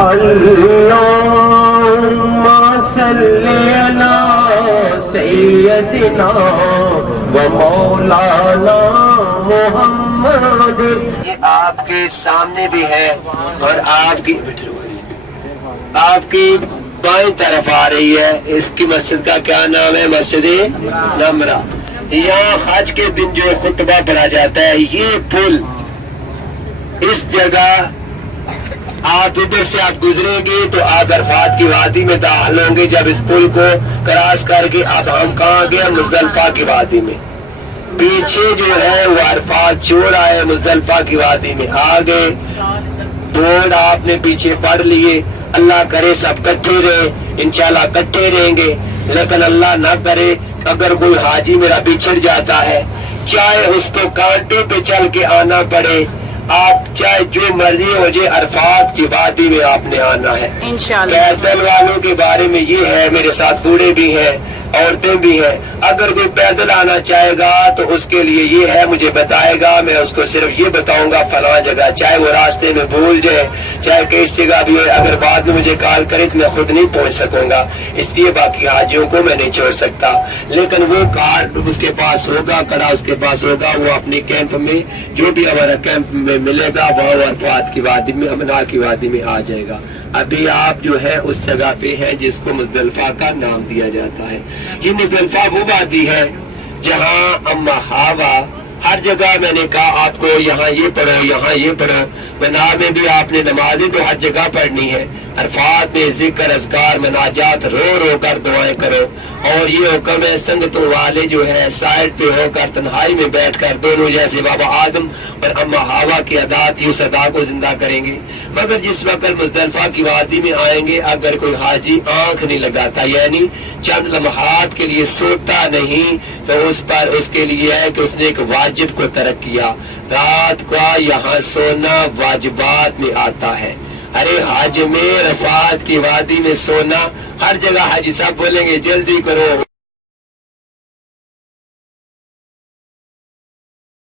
اللهم صل على سيدنا ومولانا محمد. یہ آپ کے سامنے بھی ہے اور آپ کی بائیں طرف آ رہی ہے. اس کی مسجد کا کیا نام ہے؟ مسجد نمرہ. یہاں حج کے دن جو خطبہ پڑھا جاتا ہے، یہ پل اس جگہ آپ ادھر سے آپ گزریں گے تو آپ عرفات کی وادی میں داخل ہوں گے. جب اس پل کو کراس کر کے اب ہم کہاں گئے؟ مزدلفہ کی وادی میں. پیچھے جو ہے وہ عرفات چھوڑ آئے، مزدلفہ کی وادی میں آ گئے. بورڈ آپ نے پیچھے پڑھ لیے. اللہ کرے سب کٹھے رہے، انشاءاللہ کٹھے رہیں گے. لیکن اللہ نہ کرے اگر کوئی حاجی میرا بچھڑ جاتا ہے، چاہے اس کو کانٹے پہ چل کے آنا پڑے، آپ چاہے جو مرضی ہو جائے، عرفات کی وادی میں آپ نے آنا ہے انشاءاللہ. پیدل والوں کے بارے میں یہ ہے، میرے ساتھ بوڑھے بھی ہیں، عورتیں بھی ہیں. اگر کوئی پیدل آنا چاہے گا تو اس کے لیے یہ ہے، مجھے بتائے گا، میں اس کو صرف یہ بتاؤں گا فلاں جگہ، چاہے وہ راستے میں بھول جائے، چاہے کس جگہ بھی ہے. اگر بعد میں مجھے کال کرے تو میں خود نہیں پہنچ سکوں گا، اس لیے باقی حاجیوں کو میں نہیں چھوڑ سکتا. لیکن وہ کارڈ اس کے پاس ہوگا، کڑا اس کے پاس ہوگا، وہ اپنے کیمپ میں جو بھی ہمارا کیمپ میں ملے گا وہ عرفات کی وادی میں، امنا کی وادی میں آ جائے گا. ابھی آپ جو ہے اس جگہ پہ ہیں جس کو مزدلفہ کا نام دیا جاتا ہے. یہ مزدلفہ وہ وادی ہے جہاں اما حوا ہر جگہ میں نے کہا آپ کو یہاں یہ پڑھو، یہاں یہ پڑھو. منا میں بھی آپ نے نمازیں تو ہر جگہ پڑھنی ہے. عرفات میں ذکر، اذکار، مناجات، رو رو کر دعائیں کرو. اور یہ حکم ہے سنگتوں والے جو ہے سائڈ پہ ہو کر تنہائی میں بیٹھ کر دونوں جیسے بابا آدم اور اما حوا کی ادا تھی اس ادا کو زندہ کریں گے. مگر جس وقت مزدلفہ کی وادی میں آئیں گے، اگر کوئی حاجی آنکھ نہیں لگاتا، یعنی چند لمحات کے لیے سوتا نہیں، تو اس پر اس کے لیے ہے کہ اس نے ایک واجب کو ترک کیا. رات کا یہاں سونا واجبات میں آتا ہے. ارے حج میں عرفات کی وادی میں سونا، ہر جگہ حاجی صاحب بولیں گے جلدی کرو.